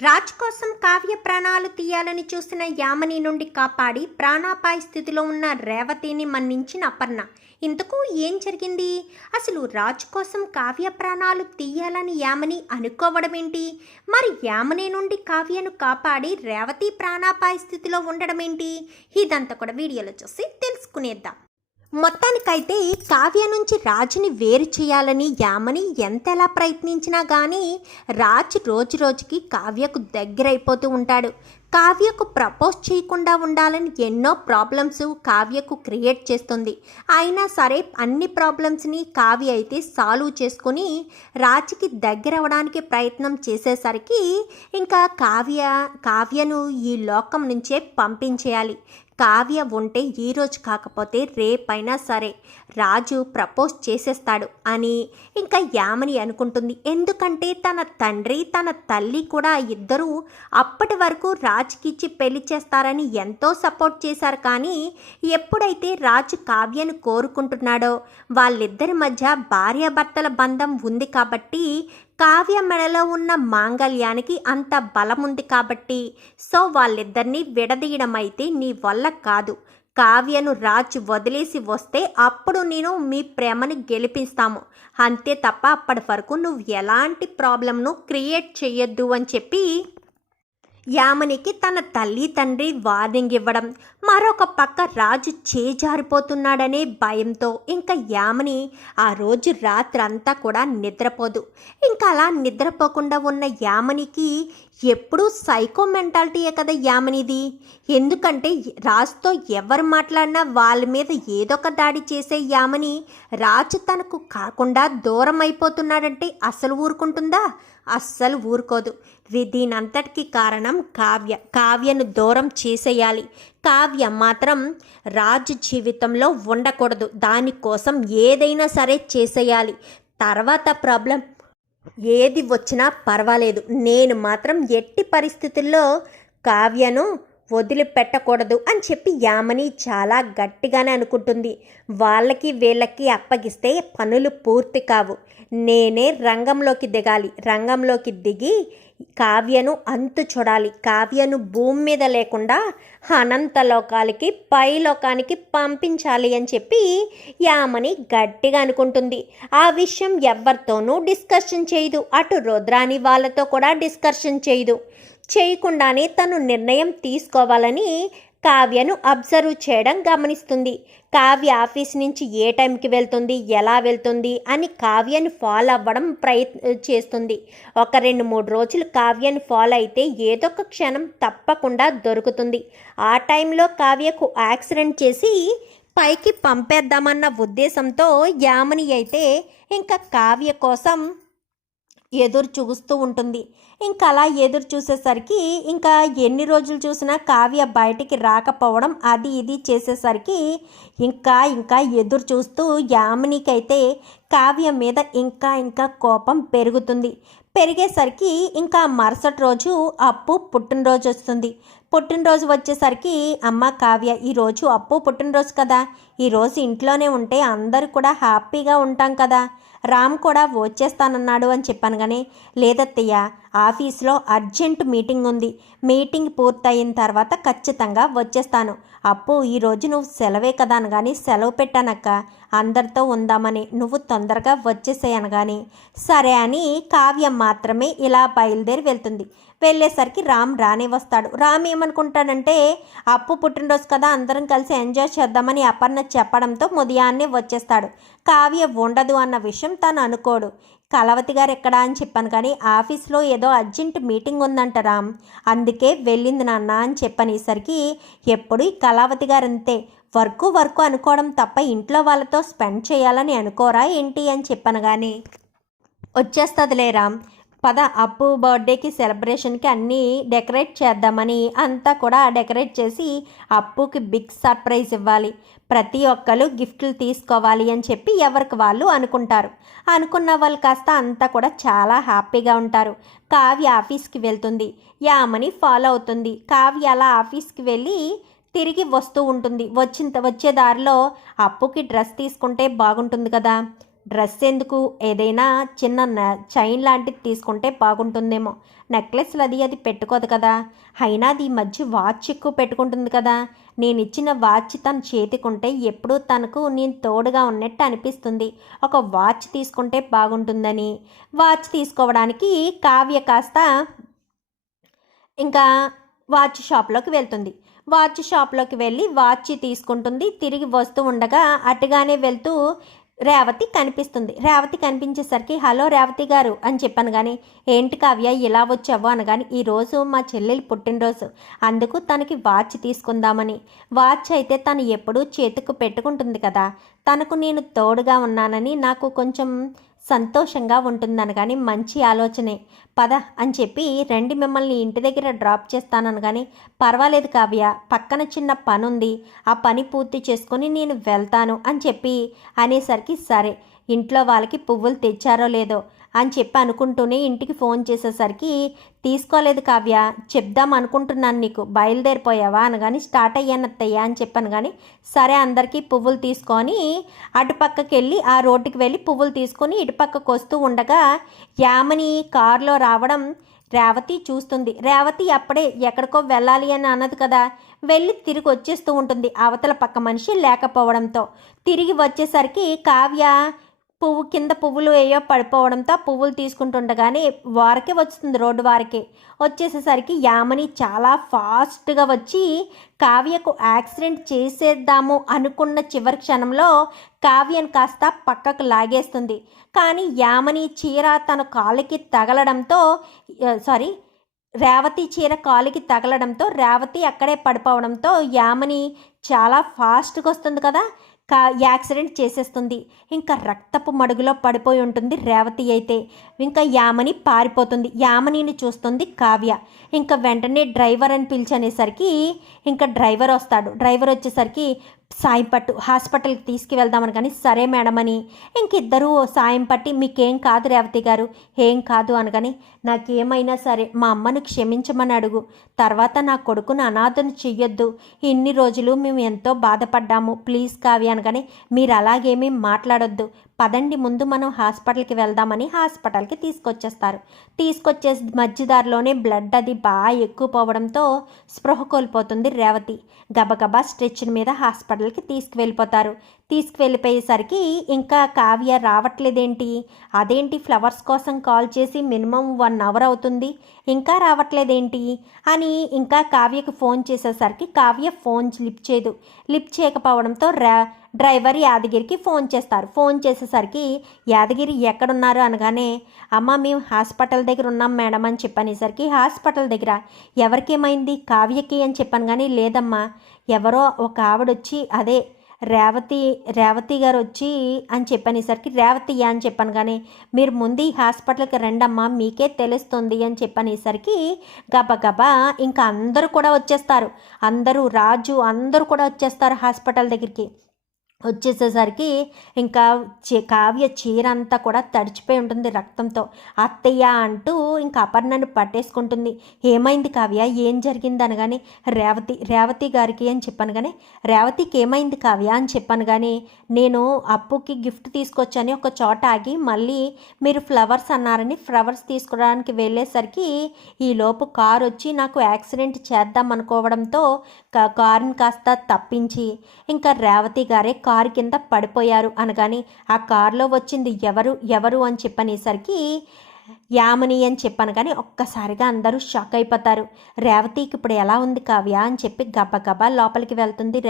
రాజ్ కోసం కావ్య ప్రాణాలు తీయాలని చూసిన యామిని నుండి కాపాడి ప్రాణాపాయ స్థితిలో ఉన్న రేవతిని మన్నించిన అపర్ణ. ఇంతకు ఏం జరిగింది? అసలు రాజ్ కోసం కావ్య ప్రాణాలు తీయాలని యామిని అనుకోవడమేంటి? మరి యామిని నుండి కావ్యను కాపాడి రేవతి ప్రాణాపాయ స్థితిలో ఉండడమేంటి? ఇదంతా కూడా వీడియోలో చూసి తెలుసుకునేద్దాం. మొత్తానికైతే కావ్య నుంచి రాజుని వేరు చేయాలని యామిని ఎంతలా ప్రయత్నించినా కానీ రాజ్ రోజు రోజుకి కావ్యకు దగ్గరైపోతూ ఉంటాడు. కావ్యకు ప్రపోజ్ చేయకుండా ఉండాలని ఎన్నో ప్రాబ్లమ్స్ కావ్యకు క్రియేట్ చేస్తుంది. అయినా సరే అన్ని ప్రాబ్లమ్స్ని కావ్య అయితే సాల్వ్ చేసుకొని రాజ్కి దగ్గర అవ్వడానికి ప్రయత్నం చేసేసరికి ఇంకా కావ్యను ఈ లోకం నుంచే పంపించేయాలి. కావ్య ఉంటే ఈరోజు కాకపోతే రేపైనా సరే రాజు ప్రపోజ్ చేసేస్తాడు అని ఇంకా యామిని అనుకుంటుంది. ఎందుకంటే తన తండ్రి తన తల్లి కూడా ఇద్దరూ అప్పటి వరకు రాజుకిచ్చి పెళ్లి చేస్తారని ఎంతో సపోర్ట్ చేశారు. కానీ ఎప్పుడైతే రాజు కావ్యను కోరుకుంటున్నాడో వాళ్ళిద్దరి మధ్య భార్యాభర్తల బంధం ఉంది కాబట్టి కావ్య మెడలో ఉన్న మాంగళ్యానికి అంత బలం ఉంది కాబట్టి సో వాళ్ళిద్దరినీ విడదీయడం అయితే నీ వల్ల కాదు. కావ్యను రాజు వదిలేసి వస్తే అప్పుడు నేను మీ ప్రేమను గెలిపిస్తాము, అంతే తప్ప అప్పటి వరకు నువ్వు ఎలాంటి ప్రాబ్లంను క్రియేట్ చేయొద్దు అని చెప్పి యామినికి తన తల్లి తండ్రి వార్నింగ్ ఇవ్వడం. మరొక పక్క రాజు చేజారిపోతున్నాడనే భయంతో ఇంకా యామిని ఆ రోజు రాత్రంతా కూడా నిద్రపోదు. ఇంకా అలా నిద్రపోకుండా ఉన్న యామినికి ఎప్పుడూ సైకో మెంటాలిటీయే కదా యామినిది. ఎందుకంటే రాజుతో ఎవరు మాట్లాడినా వాళ్ళ మీద ఏదో ఒక దాడి చేసే యామిని రాజు తనకు కాకుండా దూరం అయిపోతున్నాడంటే అసలు ఊరుకుంటుందా? అస్సలు ఊరుకోదు. దీనంతటికి కారణం కావ్యను దూరం చేసేయాలి. కావ్య మాత్రం రాజు జీవితంలో ఉండకూడదు. దానికోసం ఏదైనా సరే చేసేయాలి. తర్వాత ప్రాబ్లం ఏది వచ్చినా పర్వాలేదు, నేను మాత్రం ఎట్టి పరిస్థితుల్లో కావ్యను వదిలిపెట్టకూడదు అని చెప్పి యామిని చాలా గట్టిగానే అనుకుంటుంది. వాళ్ళకి వీళ్ళకి అప్పగిస్తే పనులు పూర్తి కావు. నేనే రంగంలోకి దిగాలి. రంగంలోకి దిగి కావ్యను అంతు చూడాలి. కావ్యను భూమి మీద లేకుండా అనంతలోకాలకి పైలోకానికి పంపించాలి అని చెప్పి యామిని గట్టిగా అనుకుంటుంది. ఆ విషయం ఎవరితోనూ డిస్కషన్ చేయదు. అటు రుద్రాని వాళ్ళతో కూడా డిస్కషన్ చేయకుండానే తను నిర్ణయం తీసుకోవాలని కావ్యను అబ్జర్వ్ చేయడం గమనిస్తుంది. కావ్య ఆఫీస్ నుంచి ఏ టైంకి వెళ్తుంది, ఎలా వెళ్తుంది అని కావ్యను ఫాలో అవ్వడం చేస్తుంది. ఒక 2-3 రోజులు కావ్యను ఫాలో అయితే ఏదో ఒక క్షణం తప్పకుండా దొరుకుతుంది. ఆ టైంలో కావ్యకు యాక్సిడెంట్ చేసి పైకి పంపేద్దామన్న ఉద్దేశంతో యామిని అయితే ఇంకా కావ్య కోసం ఎదురు చూస్తూ ఉంటుంది. ఇంకా అలా ఎదురు చూసేసరికి ఇంకా ఎన్ని రోజులు చూసినా కావ్య బయటికి రాకపోవడం అది ఇది చేసేసరికి ఇంకా ఎదురు చూస్తూ యామినికైతే కావ్య మీద ఇంకా కోపం పెరిగేసరికి ఇంకా మరుసటి రోజు అప్పు పుట్టినరోజు వస్తుంది. పుట్టినరోజు వచ్చేసరికి అమ్మ కావ్య, ఈరోజు అప్పు పుట్టినరోజు కదా, ఈరోజు ఇంట్లోనే ఉంటే అందరూ కూడా హ్యాపీగా ఉంటాం కదా, రామ్ కూడా వచ్చేస్తానన్నాడు అని చెప్పాను. కానీ లేదత్తయ్య, ఆఫీస్లో అర్జెంట్ మీటింగ్ ఉంది, మీటింగ్ పూర్తయిన తర్వాత ఖచ్చితంగా వచ్చేస్తాను. అప్పు ఈరోజు నువ్వు సెలవే కదా అనగాని సెలవు పెట్టానక్క, అందరితో ఉందామని, నువ్వు తొందరగా వచ్చేసేయనగాని సరే అని కావ్య మాత్రమే ఇలా బయలుదేరి వెళ్తుంది. వెళ్ళేసరికి రామ్ రానే వస్తాడు. రామ్ ఏమనుకుంటాడంటే అప్పు పుట్టినరోజు కదా, అందరం కలిసి ఎంజాయ్ చేద్దామని అపర్ణ చెప్పడంతో ఉదయాన్నే వచ్చేస్తాడు. కావ్య ఉండదు అన్న విషయం తను అనుకోడు. కళావతి గారు ఎక్కడా అని చెప్పాను. కానీ ఆఫీస్లో ఏదో అర్జెంట్ మీటింగ్ ఉందంట రామ్, అందుకే వెళ్ళింది నాన్న అని చెప్పనేసరికి ఎప్పుడు ఈ కళావతి గారు అంతే, వర్క్ అనుకోవడం తప్ప ఇంట్లో వాళ్ళతో స్పెండ్ చేయాలని అనుకోరా ఏంటి అని చెప్పాను. కానీ వచ్చేస్తుందిలే రామ్, పద అప్పు బర్త్డేకి సెలబ్రేషన్కి అన్నీ డెకరేట్ చేద్దామని అంతా కూడా డెకరేట్ చేసి అప్పుకి బిగ్ సర్ప్రైజ్ ఇవ్వాలి, ప్రతి ఒక్కరు గిఫ్ట్లు తీసుకోవాలి అని చెప్పి ఎవరికి వాళ్ళు అనుకుంటారు. అనుకున్న వాళ్ళు కాస్త అంతా కూడా చాలా హ్యాపీగా ఉంటారు. కావ్య ఆఫీస్కి వెళ్తుంది, యామిని ఫాలో అవుతుంది. కావ్య అలా ఆఫీస్కి వెళ్ళి తిరిగి వస్తూ ఉంటుంది. వచ్చే దారిలో అప్పుకి డ్రెస్ తీసుకుంటే బాగుంటుంది కదా, డ్రెస్ ఎందుకు, ఏదైనా చిన్న చైన్ లాంటిది తీసుకుంటే బాగుంటుందేమో. నెక్లెస్లు అది పెట్టుకోదు కదా. అయినా అది ఈ మధ్య వాచ్ ఎక్కువ పెట్టుకుంటుంది కదా. నేను ఇచ్చిన వాచ్ తన చేతికుంటే ఎప్పుడూ తనకు నేను తోడుగా ఉన్నట్టు అనిపిస్తుంది. ఒక వాచ్ తీసుకుంటే బాగుంటుందని వాచ్ తీసుకోవడానికి కావ్య కాస్త ఇంకా వాచ్ షాప్లోకి వెళ్తుంది. వాచ్ షాప్లోకి వెళ్ళి వాచ్ తీసుకుంటుంది. తిరిగి వస్తూ ఉండగా అటుగానే వెళ్తూ రేవతి కనిపిస్తుంది. రేవతి కనిపించేసరికి హలో రేవతి గారు అని చెప్పాను. కానీ ఏంటి కావ్య ఇలా వచ్చావు అనగాని ఈరోజు మా చెల్లెలు పుట్టినరోజు, అందుకు తనకి వాచ్ తీసుకుందామని. వాచ్ అయితే తను ఎప్పుడూ చేతికి పెట్టుకుంటుంది కదా, తనకు నేను తోడుగా ఉన్నానని నాకు కొంచెం సంతోషంగా ఉంటుందని. కానీ మంచి ఆలోచనే, పద అని చెప్పి రండి మిమ్మల్ని ఇంటి దగ్గర డ్రాప్ చేస్తానని. కానీ పర్వాలేదు కావ్య, పక్కన చిన్న పని ఉంది, ఆ పని పూర్తి చేసుకొని నేను వెళ్తాను అని చెప్పి అనేసరికి సరే, ఇంట్లో వాళ్ళకి పువ్వులు తెచ్చారో లేదో అని చెప్పి అనుకుంటూనే ఇంటికి ఫోన్ చేసేసరికి తీసుకోలేదు కావ్య, చెప్దాం అనుకుంటున్నాను నీకు, బయలుదేరిపోయావా అనగాని స్టార్ట్ అయ్యాను అత్తయ్య అని చెప్పాను. కానీ సరే అందరికీ పువ్వులు తీసుకొని అటుపక్కకి వెళ్ళి ఆ రోడ్డుకి వెళ్ళి పువ్వులు తీసుకొని ఇటుపక్కకు వస్తూ ఉండగా యామని కారులో రావడం రేవతి చూస్తుంది. రేవతి అప్పుడే ఎక్కడికో వెళ్ళాలి అని అన్నది కదా, వెళ్ళి తిరిగి వచ్చేస్తూ ఉంటుంది అవతల పక్క మనిషి లేకపోవడంతో. తిరిగి వచ్చేసరికి కావ్య పువ్వు కింద పువ్వులు ఏయో పడిపోవడంతో పువ్వులు తీసుకుంటుండగానే వారికే వస్తుంది, రోడ్డు వారికే వచ్చేసేసరికి యామని చాలా ఫాస్ట్గా వచ్చి కావ్యకు యాక్సిడెంట్ చేసేద్దాము అనుకున్న చివరి క్షణంలో కావ్యను కాస్త పక్కకు లాగేస్తుంది. కానీ యామని చీర తన కాలికి తగలడంతో రేవతి చీర కాలికి తగలడంతో రేవతి అక్కడే పడిపోవడంతో యామని చాలా ఫాస్ట్గా వస్తుంది కదా, యాక్సిడెంట్ చేసేస్తుంది. ఇంకా రక్తపు మడుగులో పడిపోయి ఉంటుంది రేవతి అయితే. ఇంకా యామని పారిపోతుంది. యామనిని చూస్తుంది కావ్య. ఇంకా వెంటనే డ్రైవర్ అని పిలిచనేసరికి ఇంకా డ్రైవర్ వస్తాడు. డ్రైవర్ వచ్చేసరికి సాయం పట్టు, హాస్పిటల్కి తీసుకువెళ్దామని. కానీ సరే మేడం అని ఇంకిద్దరూ సాయం పట్టి మీకేం కాదు రేవతి గారు, ఏం కాదు అనగాని నాకేమైనా సరే మా అమ్మను క్షమించమని అడుగు, తర్వాత నా కొడుకును అనాథను చెయ్యొద్దు, ఇన్ని రోజులు మేము ఎంతో బాధపడ్డాము, ప్లీజ్ కావ్య అనగానే మీరు అలాగేమీ మాట్లాడొద్దు, పదండి ముందు మనం హాస్పిటల్కి వెళ్దామని హాస్పిటల్కి తీసుకొచ్చేస్తారు. తీసుకొచ్చేసి మధ్యదారిలోనే బ్లడ్ అది బాగా ఎక్కువ పోవడంతో స్పృహ కోల్పోతుంది రేవతి. గబగబా స్ట్రెచ్చర్ మీద హాస్పిటల్కి తీసుకువెళ్ళిపోతారు. తీసుకువెళ్ళిపోయేసరికి ఇంకా కావ్య రావట్లేదేంటి, అదేంటి ఫ్లవర్స్ కోసం కాల్ చేసి మినిమం 1 అవర్ అవుతుంది, ఇంకా రావట్లేదేంటి అని ఇంకా కావ్యకు ఫోన్ చేసేసరికి కావ్య ఫోన్ లిఫ్ట్ చేయకపోవడంతో డ్రైవర్ యాదగిరికి ఫోన్ చేస్తారు. ఫోన్ చేసేసరికి యాదగిరి ఎక్కడున్నారు అనగానే అమ్మ మేము హాస్పిటల్ దగ్గర ఉన్నాం మేడం అని చెప్పనేసరికి హాస్పిటల్ దగ్గర ఎవరికేమైంది కావ్యకి అని చెప్పాను. కానీ లేదమ్మా, ఎవరో ఒక ఆవిడొచ్చి అదే రేవతి గారు వచ్చి అని చెప్పనేసరికి రేవతియ్య అని చెప్పాను. కానీ మీరు ముందు ఈ హాస్పిటల్కి రండమ్మా మీకే తెలుస్తుంది అని చెప్పనేసరికి గబగబా ఇంకా అందరూ కూడా వచ్చేస్తారు. రాజు అందరూ కూడా వచ్చేస్తారు హాస్పిటల్ దగ్గరికి. వచ్చేసేసరికి ఇంకా కావ్య చీర అంతా కూడా తడిచిపోయి ఉంటుంది రక్తంతో. అత్తయ్య అంటూ ఇంకా అపర్ణను పట్టేసుకుంటుంది. ఏమైంది కావ్య, ఏం జరిగింది అనగానే రేవతి గారికి అని చెప్పాను. కానీ రేవతికి ఏమైంది కావ్య అని చెప్పాను. కానీ నేను అప్పుకి గిఫ్ట్ తీసుకొచ్చని ఒక చోట ఆగి మళ్ళీ మీరు ఫ్లవర్స్ అన్నారని ఫ్లవర్స్ తీసుకోవడానికి వెళ్ళేసరికి ఈలోపు కారు వచ్చి నాకు యాక్సిడెంట్ చేద్దాం అనుకోవడంతో కారుని కాస్త తప్పించి ఇంకా రేవతి గారే కారు కింద పడిపోయారు అనగాని ఆ కారులో వచ్చింది ఎవరు అని చెప్పనేసరికి యామని అని చెప్పాను. కానీ ఒక్కసారిగా అందరూ షాక్ అయిపోతారు. రేవతికి ఇప్పుడు ఎలా ఉంది కావ్య అని చెప్పి గబగబా లోపలికి వెళ్తుంది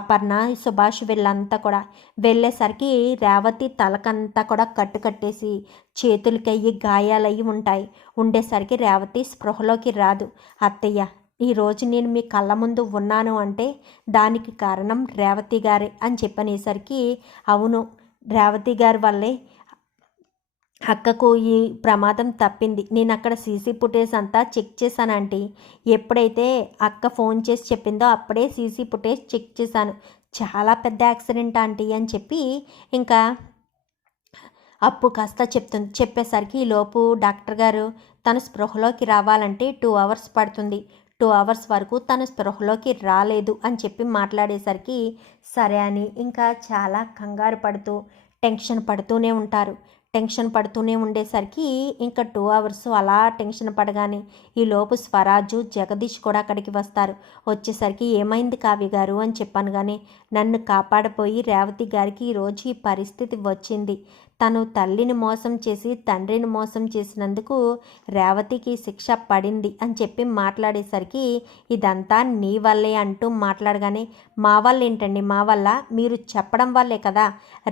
అపర్ణ, సుభాష్ వీళ్ళంతా కూడా. వెళ్ళేసరికి రేవతి తలకంతా కూడా కట్టేసి చేతులకయ్యి గాయాలయ్యి ఉండేసరికి రేవతి స్పృహలోకి రాదు. అత్తయ్య, ఈరోజు నేను మీ కళ్ళ ముందు ఉన్నాను అంటే దానికి కారణం రేవతి గారే అని చెప్పనేసరికి అవును, రేవతి గారి వల్లే అక్కకు ఈ ప్రమాదం తప్పింది. నేను అక్కడ సీసీ ఫుటేజ్ అంతా చెక్ చేశాను ఆంటీ. ఎప్పుడైతే అక్క ఫోన్ చేసి చెప్పిందో అప్పుడే సీసీ ఫుటేజ్ చెక్ చేశాను. చాలా పెద్ద యాక్సిడెంట్ ఆంటీ అని చెప్పి ఇంకా అప్పు కాస్త చెప్పేసరికి ఈలోపు డాక్టర్ గారు తను స్పృహలోకి రావాలంటే 2 అవర్స్ పడుతుంది, 2 అవర్స్ వరకు తను స్పృహలోకి రాలేదు అని చెప్పి మాట్లాడేసరికి సరే అని ఇంకా చాలా కంగారు పడుతూ టెన్షన్ పడుతూనే ఉంటారు. టెన్షన్ పడుతూనే ఉండేసరికి ఇంకా 2 అవర్స్ అలా టెన్షన్ పడగానే ఈలోపు స్వరాజు జగదీష్ కూడా అక్కడికి వస్తారు. వచ్చేసరికి ఏమైంది కావ్య గారు అని చెప్పాను. కానీ నన్ను కాపాడపోయి రేవతి గారికి ఈరోజు ఈ పరిస్థితి వచ్చింది. తను తల్లిని మోసం చేసి తండ్రిని మోసం చేసినందుకు రేవతికి శిక్ష పడింది అని చెప్పి మాట్లాడేసరికి ఇదంతా నీ వల్లే అంటూ మాట్లాడగానే మా వల్ల ఏంటండి, మా వల్ల మీరు చెప్పడం వల్లే కదా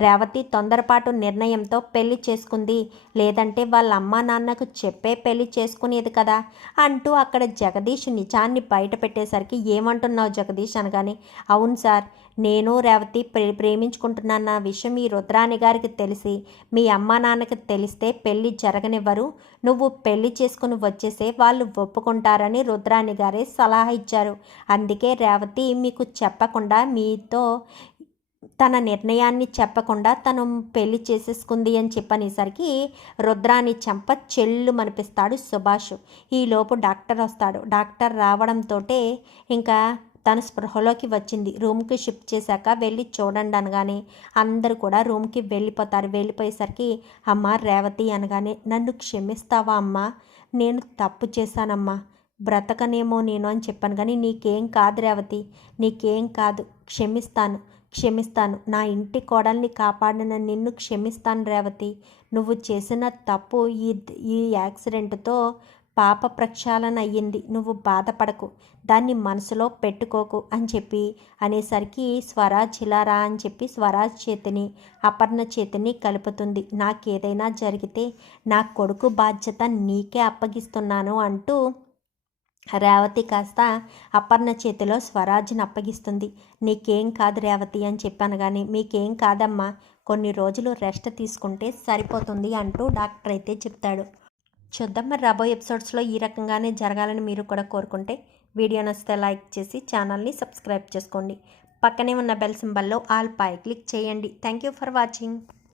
రేవతి తొందరపాటు నిర్ణయంతో పెళ్లి చేసుకుంది, లేదంటే వాళ్ళ అమ్మా నాన్నకు చెప్పే పెళ్లి చేసుకునేది కదా అంటూ అక్కడ జగదీష్ నిజాన్ని బయట పెట్టేసరికి ఏమంటున్నావు జగదీష్ అనగానే అవును సార్, నేను రేవతి ప్రేమించుకుంటున్నాన్న విషయం ఈ రుద్రాణి గారికి తెలిసి మీ అమ్మా నాన్నకి తెలిస్తే పెళ్ళి జరగనివ్వరు, నువ్వు పెళ్లి చేసుకుని వచ్చేసే వాళ్ళు ఒప్పుకుంటారని రుద్రాణి గారే సలహా ఇచ్చారు. అందుకే రేవతి మీకు చెప్పకుండా మీతో తన నిర్ణయాన్ని చెప్పకుండా తను పెళ్లి చేసేసుకుంది అని చెప్పనేసరికి రుద్రాని చెంప చెల్లు మనిపిస్తాడు సుభాష్. ఈలోపు డాక్టర్ వస్తాడు. డాక్టర్ రావడంతో ఇంకా తను స్పృహలోకి వచ్చింది. రూమ్కి షిఫ్ట్ చేశాక వెళ్ళి చూడండి అనగానే అందరూ కూడా రూమ్కి వెళ్ళిపోతారు. వెళ్ళిపోయేసరికి అమ్మ రేవతి అనగానే నన్ను క్షమిస్తావా అమ్మా, నేను తప్పు చేశానమ్మా, బ్రతకనేమో నేను అని చెప్పాను. కానీ నీకేం కాదు రేవతి, నీకేం కాదు, క్షమిస్తాను, నా ఇంటి కోడల్ని కాపాడిన నిన్ను క్షమిస్తాను రేవతి. నువ్వు చేసిన తప్పు ఈ యాక్సిడెంట్తో పాప ప్రక్షాళన అయ్యింది, నువ్వు బాధపడకు, దాన్ని మనసులో పెట్టుకోకు అని చెప్పి అనేసరికి స్వరాజ్ ఇలారా అని చెప్పి స్వరాజ్ చేతిని అపర్ణ చేతిని కలుపుతుంది. నాకేదైనా జరిగితే నా కొడుకు బాధ్యత నీకే అప్పగిస్తున్నాను అంటూ రేవతి కాస్త అపర్ణ చేతిలో స్వరాజ్ని అప్పగిస్తుంది. నీకేం కాదు రేవతి అని చెప్పాను. కానీ మీకేం కాదమ్మా, కొన్ని రోజులు రెస్ట్ తీసుకుంటే సరిపోతుంది అంటూ డాక్టర్ అయితే చెప్తాడు. చూద్దాం మరి రాబోయే ఎపిసోడ్స్లో ఈ రకంగానే జరగాలని మీరు కూడా కోరుకుంటే వీడియో నచ్చితే లైక్ చేసి ఛానల్ని సబ్స్క్రైబ్ చేసుకోండి. పక్కనే ఉన్న బెల్ సింబల్లో ఆల్ పై క్లిక్ చేయండి. Thank you for watching.